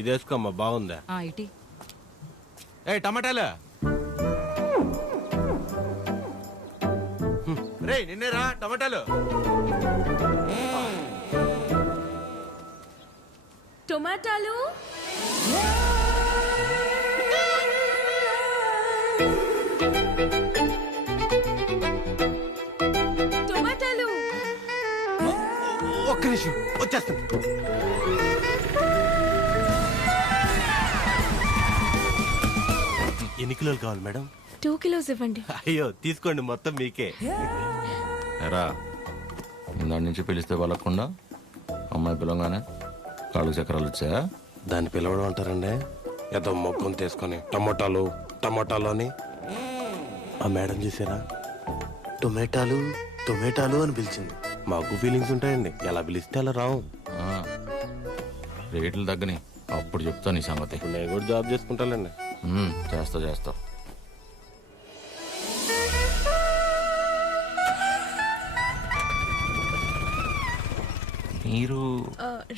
ఇది వేసుకోమ్మా, బాగుందా? ఇటీ. ఏ టమాటాలు రే, నిన్నేరా టమాటాలు. టొమాటాలు టొమాటాలు. ఒక్క నిమిషం వచ్చేస్తాను. ఎన్ని కిలోలు కావాలి మేడం? 2 kilos ఇవ్వండి. అయ్యో తీసుకోండి, మొత్తం మీకే. ఎరా దాని నుంచి పిలిస్తే వాళ్ళకుండా అమ్మాయి పిలవగానే కాళ్ళు చక్రాలు వచ్చాయా? దాన్ని పిలవడం అంటారండి, ఏదో మొక్కం తీసుకొని టమోటాలు టమోటాలు అని. ఆ మేడం చూసారా, టొమాటాలు టొమాటాలు అని పిలిచింది. మాకు ఫీలింగ్స్ ఉంటాయండి, ఎలా పిలిస్తే అలా రావు. రేట్లు తగ్గని అప్పుడు చెప్తా నీ సంగతి. ఇప్పుడు నేను కూడా జాబ్ చేసుకుంటానండి. చేస్తా. మీరు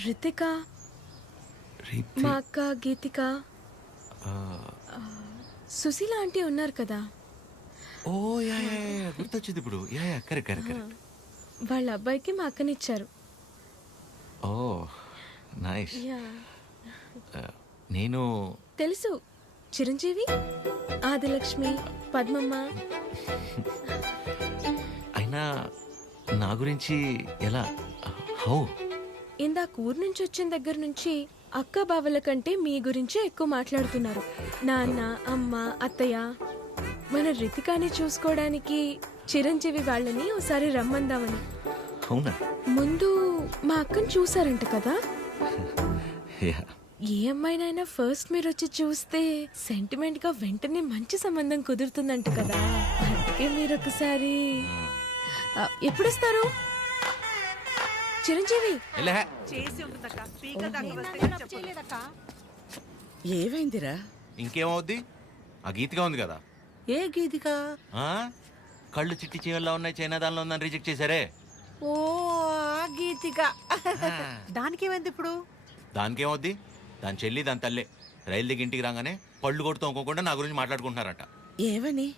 రితిక, మా అక్క గీతిక, సుశీల ఆంటీ ఉన్నారు కదా. ఓ యా గుర్తొచ్చింది ఇప్పుడు. కరెక్ట్. వాళ్ళ అబ్బాయికి మా అక్కనిచ్చారు. ఓ నైస్. యా నేను తెలుసు, చిరంజీవి, ఆదిలక్ష్మి, పద్మమ్మ. అయినా నా గురించి ఎలా? హౌ? ఇందాక ఊరు నుంచి వచ్చిన దగ్గర నుంచి అక్క బావల కంటే మీ గురించే ఎక్కువ మాట్లాడుతున్నారు. నాన్న, అమ్మ, అత్తయ్య. మన రితికాని చూసుకోవడానికి చిరంజీవి వాళ్ళని ఓసారి రమ్మందామని. అవునా? ముందు మా అక్కని చూసారంట కదా. యా. ఏ అమ్మాయినైనా ఫస్ట్ మీరు వచ్చి చూస్తే సెంటిమెంట్ గా వెంటనే మంచి సంబంధం కుదురుతుందంట కదా. అందుకే మీరు ఒకసారి ఎప్పుడొస్తారు చిరంజీవి? ఏమైందిరా? ఇంకేమవుద్ది, ఆ గీతిగా ఉంది కదా. ఏ గీతిక? కళ్ళు చిట్టి చీవల్లో ఉన్నాయి, చైనా దానిలో ఉందని రిజెక్ట్ చేశారే. ఓ ఆ గీతిక. దానికేమైంది ఇప్పుడు? దానికేమవుద్ది, దాని చెల్లి దాని తల్లే రైలు దిగి ఇంటికి రాగానే పళ్ళు కొడుతూ అనుకోకుండా నా గురించి మాట్లాడుకుంటున్నారట. ఏమని?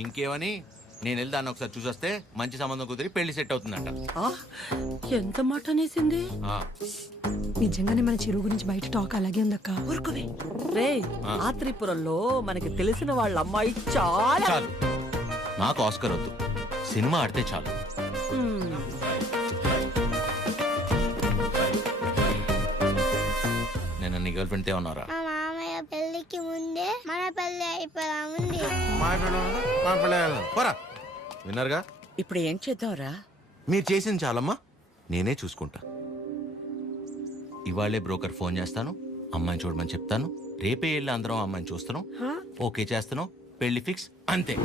ఇంకేమని, నేను వెళ్ళి దాన్ని ఒకసారి చూసొస్తే మంచి సంబంధం కుదిరి పెళ్లి సెట్ అవుతుందంట. ఎంత మాట అనేసింది? నిజంగానే మన చిరు గురించి బయట టాక్ అలాగే ఉందక్క. రే, ఆత్రిపురంలో మనకి తెలిసిన వాళ్ళ అమ్మాయి చాలా. చాలు, నాకు ఆస్కర్ వద్దు, సినిమా ఆడితే చాలు. నేను నీ గర్ల్ ఫ్రెండ్ ఉన్నారా? మా మామయ్య పెళ్లికి ముందే మన పెళ్లి అయిపోదా ఉంది. విన్నారుగా, ఇప్పుడు ఏం చేద్దాంరా? మీరు చేసింది చాలమ్మా, నేనే చూసుకుంటా. ఇవాళే బ్రోకర్ ఫోన్ చేస్తాను, అమ్మాయిని చూడమని చెప్తాను. రేపే వెళ్ళి అందరం అమ్మాయిని చూస్తాను, ఓకే చేస్తాను, పెళ్లి ఫిక్స్, అంతే.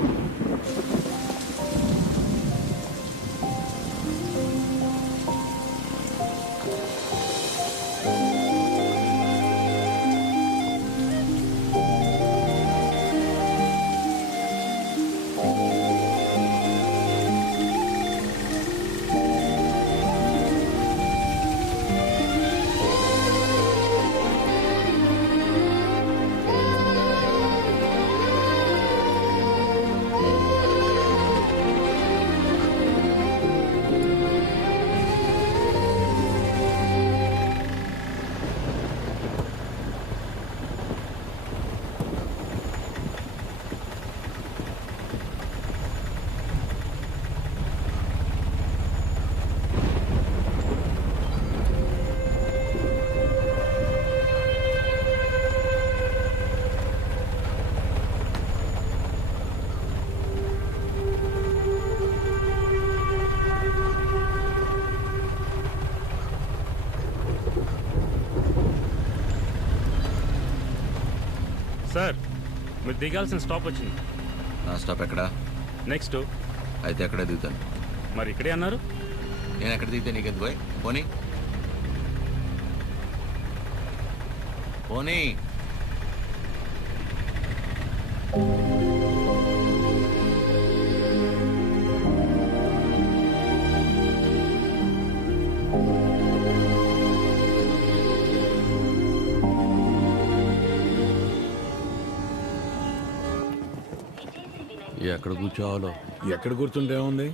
సార్, మీరు దిగాల్సిన స్టాప్ వచ్చింది. నా స్టాప్ ఎక్కడా? నెక్స్ట్. అయితే ఎక్కడే దిగుతాను. మరి ఇక్కడే అన్నారు. నేను ఎక్కడ దిగితే నీకెందుకు పోయి? పోనీ పోనీ. ఎక్కడ కూర్చోవాలో. ఎక్కడ కూర్చుంటే ఉంది?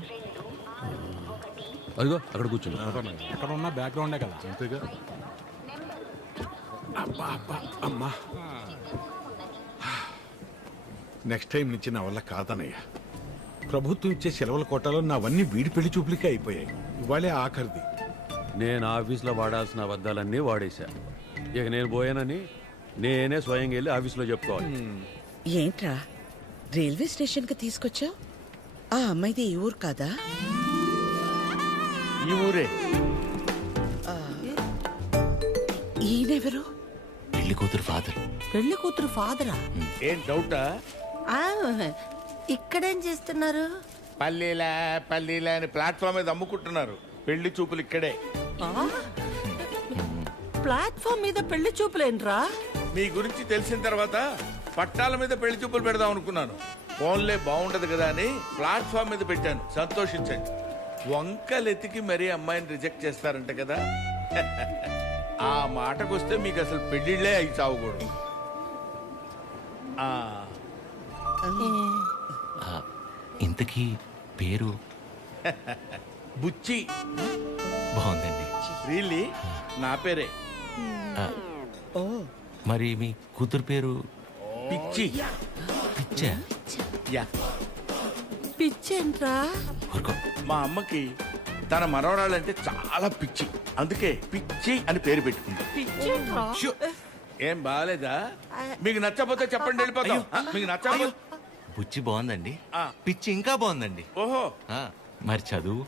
అదిగో అక్కడ కూర్చున్నా. ఎక్కడ ఉన్న బ్యాక్గ్రౌండే కదా. అంతేగా. అబ్బా అబ్బా అమ్మా. నెక్స్ట్ టైం నుంచి నా వల్ల కాదనయ్యా. ప్రభుత్వం ఇచ్చే సెలవుల కోటాలో నావన్నీ వీడి పెళ్లి చూపులకే అయిపోయాయి. ఇవాళే ఆఖరిది. నేను ఆఫీస్లో వాడాల్సిన అబద్ధాలన్నీ వాడేశా. ఇక నేను పోయానని నేనే స్వయంగా వెళ్ళి ఆఫీస్లో చెప్పుకోవాలి. ఏంట్రా రైల్వే స్టేషన్ కి తీసుకొచ్చా? ఆ అమ్మాయిది ఈ ఊరు కాదా? ఈ ఊరే. ఈయనెవరు? పెళ్లి కూతురు ఫాదర్. పెళ్లి కూతురు ఫాదరా? ఏం డౌటా? ఇక్కడేం చేస్తున్నారు? పల్లీలా అని ప్లాట్ఫామ్ మీద అమ్ముకుంటున్నారు. పెళ్లి చూపులు ఇక్కడే. ప్లాట్ఫామ్ మీద పెళ్లి చూపులేంట్రా? మీ గురించి తెలిసిన తర్వాత పట్టాల మీద పెళ్లి చూపులు పెడదాం అనుకున్నాను. ఫోన్లే బాగుండదు కదా అని ప్లాట్ఫామ్ మీద పెట్టాను. సంతోషించండి. వంకలెతికి మరీ అమ్మాయిని రిజెక్ట్ చేస్తారంట కదా. ఆ మాటకొస్తే మీకు అసలు పెళ్లిళ్లే అయి చావకూడదు. ఇంతకీ పేరు? బుచ్చి. బాగుందండి. రియల్లీ? నా పేరే. మరి మీ కూతురు పేరు? పిచ్చి. పిచ్చా? యా. పిచ్చేంట్రా? మా అమ్మకి తన మనవరాలంటే చాలా పిచ్చి. అందుకే పిచ్చి అని పేరు పెట్టుకుంది. పిచ్చేంట్రా? ఏం బాగాలేదా? మీకు నచ్చకపోతే చెప్పండి, వెళ్ళిపోతాం. మీకు నచ్చకపోతే. బుచ్చి బాగుందండి. పిచ్చి ఇంకా బాగుందండి. ఓహో. మరి చదువు?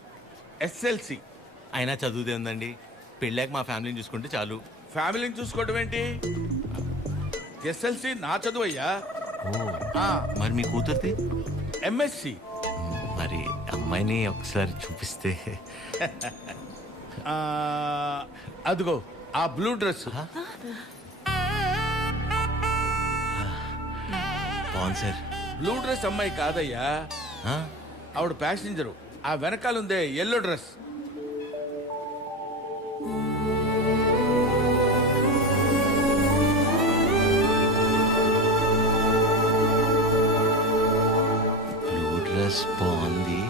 ఎస్ఎల్సి. అయినా చదువుదే ఉందండి. పెళ్ళాక మా ఫ్యామిలీని చూసుకుంటే చాలు. ఫ్యామిలీని చూసుకోవడం ఏంటి? ఎస్ఎల్సి నా చదువు అయ్యా. మరి మీ కూతురుది? ఎంఎస్సి. మరి అమ్మాయిని ఒకసారి చూపిస్తే. అదిగో ఆ బ్లూ డ్రెస్. బాగుంది సార్. బ్లూ డ్రెస్ అమ్మాయి కాదయ్యా, ఆవిడ ప్యాసింజరు. ఆ వెనకాలందే ఎల్లో డ్రెస్. బ్లూ డ్రెస్ బాగుంది,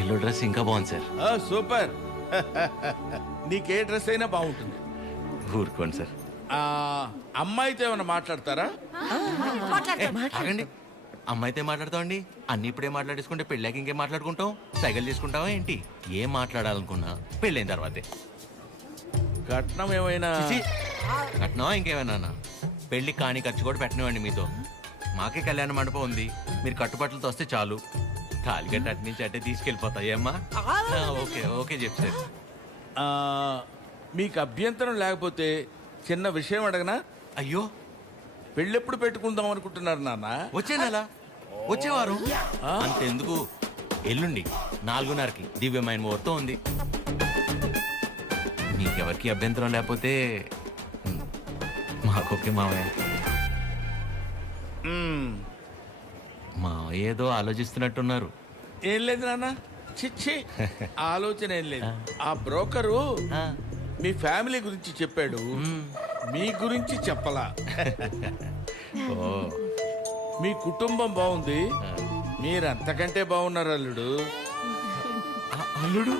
ఎల్లో డ్రెస్ ఇంకా బాగుంది సార్. సూపర్. నీకే డ్రెస్ అయినా బాగుంటుంది. ఊరుకోండి సార్. అమ్మాయితో ఏమైనా మాట్లాడతారా? ఆగండి. అమ్మాయితో మాట్లాడతామండి. అన్ని ఇప్పుడే మాట్లాడేసుకుంటే పెళ్ళాక ఇంకేం మాట్లాడుకుంటాం? సైకిల్ చేసుకుంటావా ఏంటి? ఏం మాట్లాడాలనుకున్నా పెళ్ళైన తర్వాతే. కట్నం ఏమైనా? కట్నమా ఇంకేమైనా? పెళ్లి కాని ఖర్చు కూడా పెట్టనివ్వండి మీతో. మాకే కళ్యాణ మండపం ఉంది. మీరు కట్టుబట్టలతో వస్తే చాలు. తాలిగట్టు అటు నుంచి అట్టే తీసుకెళ్ళిపోతాయి అమ్మా. ఓకే ఓకే చెప్తారు. మీకు అభ్యంతరం లేకపోతే చిన్న విషయం అడగనా? అయ్యో, పెళ్ళెప్పుడు పెట్టుకుందాం అనుకుంటున్నారు నాన్న? వచ్చే నెల, వచ్చేవారు. అంతెందుకు, ఎల్లుండి 4:30కి దివ్యమైన ముహూర్తం ఉంది. మీకెవరికి అభ్యంతరం లేకపోతే మాకొకే మావయ్య. మావయ్య ఏదో ఆలోచిస్తున్నట్టున్నారు. ఏం లేదు నాన్న, చిచ్చి ఆలోచన ఏం లేదు. ఆ బ్రోకరు మీ ఫ్యామిలీ గురించి చెప్పాడు, మీ గురించి చెప్పలా. మీ కుటుంబం బాగుంది, మీరంతకంటే బాగున్నారు అల్లుడు. అల్లుడు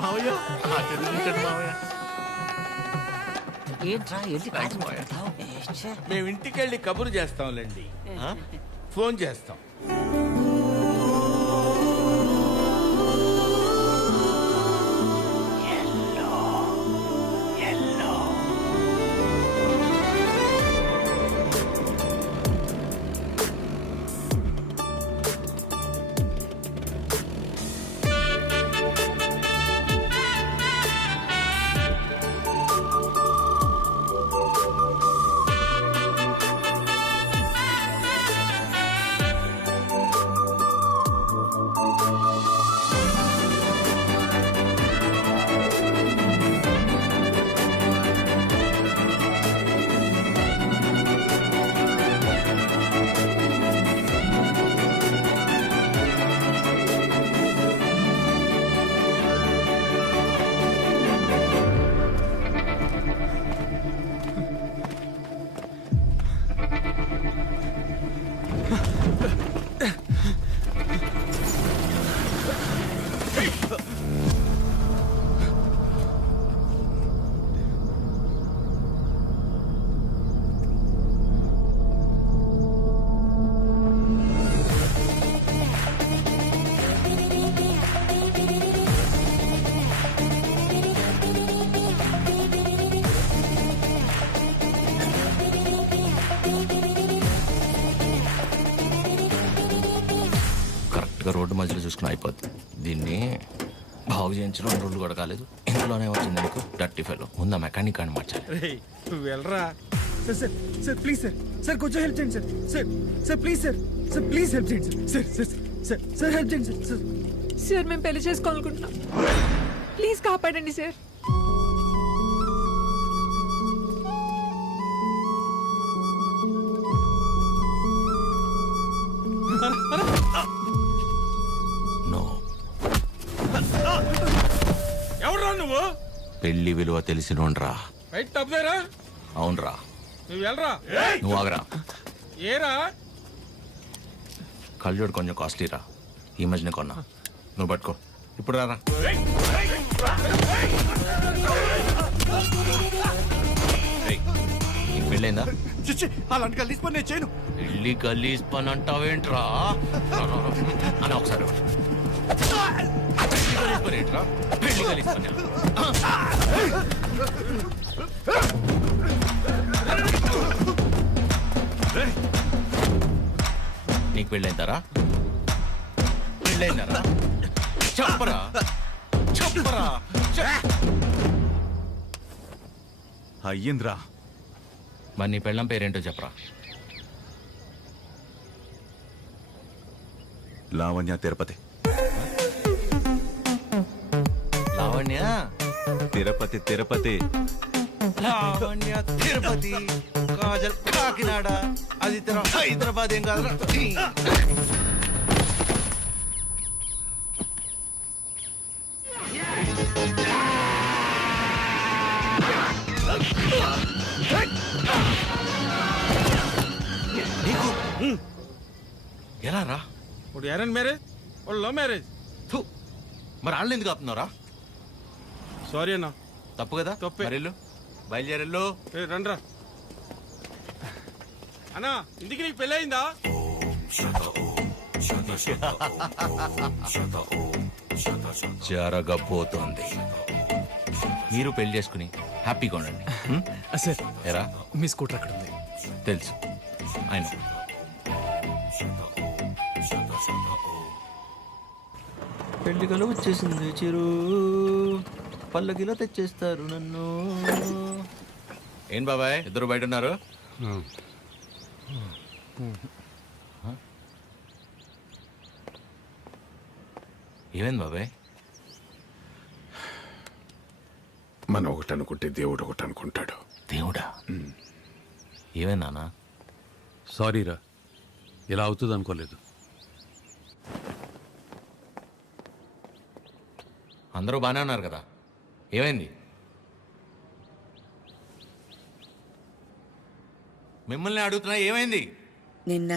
మావయ్య, మేము ఇంటికెళ్ళి కబురు చేస్తాంలేండి. ఫోన్ చేస్తాం. కరెక్ట్గా రోడ్డు మధ్యలో చూసుకుని అయిపోద్ది. దీన్ని బాగు చేయించడం 2 రోజులు కూడా కాలేదు, ఇందులోనే వచ్చింది నీకు డర్టీ ఫెలో. ముందా మెకానిక్ అని మార్చాలి. నువ్వు వెళ్ళరా. Sir sir sir please sir sir కొంచెం హెల్ప్ చేయండి sir sir sir please sir sir please help చేయండి sir sir sir sir help చేయండి సార్ సార్. సార్ మేము పెళ్లి చేసుకోవాలనుకుంటున్నాం, ప్లీజ్ కాపాడండి సార్. నో, ఎవరురా నువ్వు? పెళ్లి విలువ తెలిసినోండ్రా. రైట్ తప్పదేరా. అవునరా, నువ్వు వెళ్ళరా. నువ్వు ఆగరా. ఏరా కళ్ళజోడు కొంచెం కాస్ట్లీరా, ఈ మధ్యన కొన్నా. నువ్వు పట్టుకో, ఇప్పుడు రారా. ఏయ్, నీకు పెళ్ళైందా? అలాంటి కలిసి పని నేను చేయను. పెళ్లి గలీజ్ పని అంటావేంట్రా? అని ఒకసారి పెళ్లి గలీజ్ పని ఏంట్రా? పెళ్లి గలీజ్ పని. నీకు పెళ్ళైందారా? పెళ్ళైందారా? చెప్పరా చెప్పరా. అయ్యింద్రా. మరి నీ పెళ్ళం పేరేంటో చెప్పరా. లావణ్య తిరుపతి. లావణ్య తిరుపతి తిరుపతి. లావణ్య తిరుపతి, కాజల్ కాకినాడ, అది హైదరాబాద్. ఏం కాదురా. నీకు ఎలా రా? ఇప్పుడు అరేంజ్ మ్యారేజ్, లవ్ మ్యారేజ్. మరి వాళ్ళు ఎందుకు ఆపుతున్నారా? సారీ అన్న. తప్పు కదా. తప్పే. మరెళ్ళు, బయలుదేరెళ్ళు. రండ్రా అన్నా. ఇందుకు నీకు పెళ్ళి అయిందా? జరగబోతోంది. మీరు పెళ్లి చేసుకుని హ్యాపీగా ఉండండి. సార్ ఎరా, మీ స్కూటర్ అక్కడ ఉంది. తెలుసు ఆయన. పెళ్లి కల వచ్చేసింది చిరు, పల్లకిలో తెచ్చేస్తారు నన్ను. ఏం బాబాయ్, ఇద్దరు బయట ఉన్నారు? ఏమైంది బాబాయ్? మనం ఒకటి అనుకుంటే దేవుడు ఒకటి అనుకుంటాడు. దేవుడా? ఏమైంది నాన్న? సారీరా, ఇలా అవుతుంది అనుకోలేదు. అందరూ బాగానే ఉన్నారు కదా, ఏమైంది? మిమ్మల్ని అడుగుతున్నా, ఏమైంది? నిన్న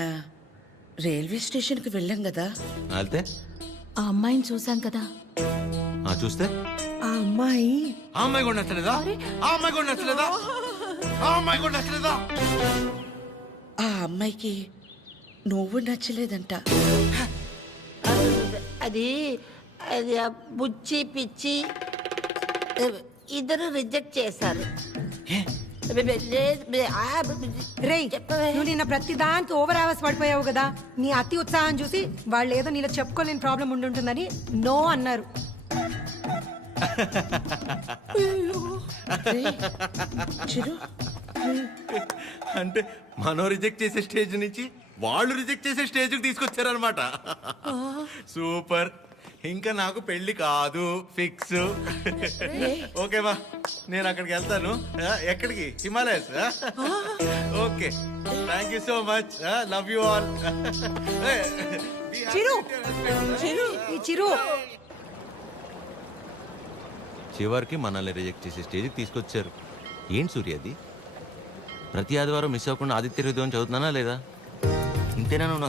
రైల్వే స్టేషన్కి వెళ్ళాం కదా. వెళ్తే ఆ అమ్మాయిని చూసాం కదా. చూస్తే ఆ అమ్మాయి ఆ అమ్మాయి కూడా నచ్చలేదా? ఆ అమ్మాయి కూడా నచ్చలేదా? ఆ అమ్మాయి కూడా నచ్చలేదా? ఆ అమ్మాయికి నువ్వు నచ్చలేదంట. అది అది ఆ బుచ్చి పిచ్చి ఇద్దరు రిజెక్ట్ చేశారు. రేయ్, నువ్వు నిన్న ప్రతి దానికి ఓవర్ అవర్స్ పడిపోయావు కదా. నీ అతి ఉత్సాహం చూసి వాళ్ళు ఏదో నీలో చెప్పుకోలేని ప్రాబ్లం ఉండుంటుందని నో అన్నారు. చిరు, అంటే మనం రిజెక్ట్ చేసే స్టేజ్ నుంచి వాళ్ళు రిజెక్ట్ చేసే స్టేజ్కి తీసుకొచ్చారనమాట. సూపర్. ఇంకా నాకు పెళ్లి కాదు, ఫిక్స్. ఓకేవా, నేను అక్కడికి వెళ్తాను. ఎక్కడికి? Himalayas. Okay, thank you so much. Love you all. Chiru, ఈ చిరు చివరికి మనల్ని రిజెక్ట్ చేసే స్టేజ్కి తీసుకొచ్చారు. ఏంటి సూర్య అది? ప్రతి ఆదివారం మిస్ అవ్వకుండా ఆదిత్య హృదయం చదువుతున్నానా లేదా? ఇంతేనా నువ్వు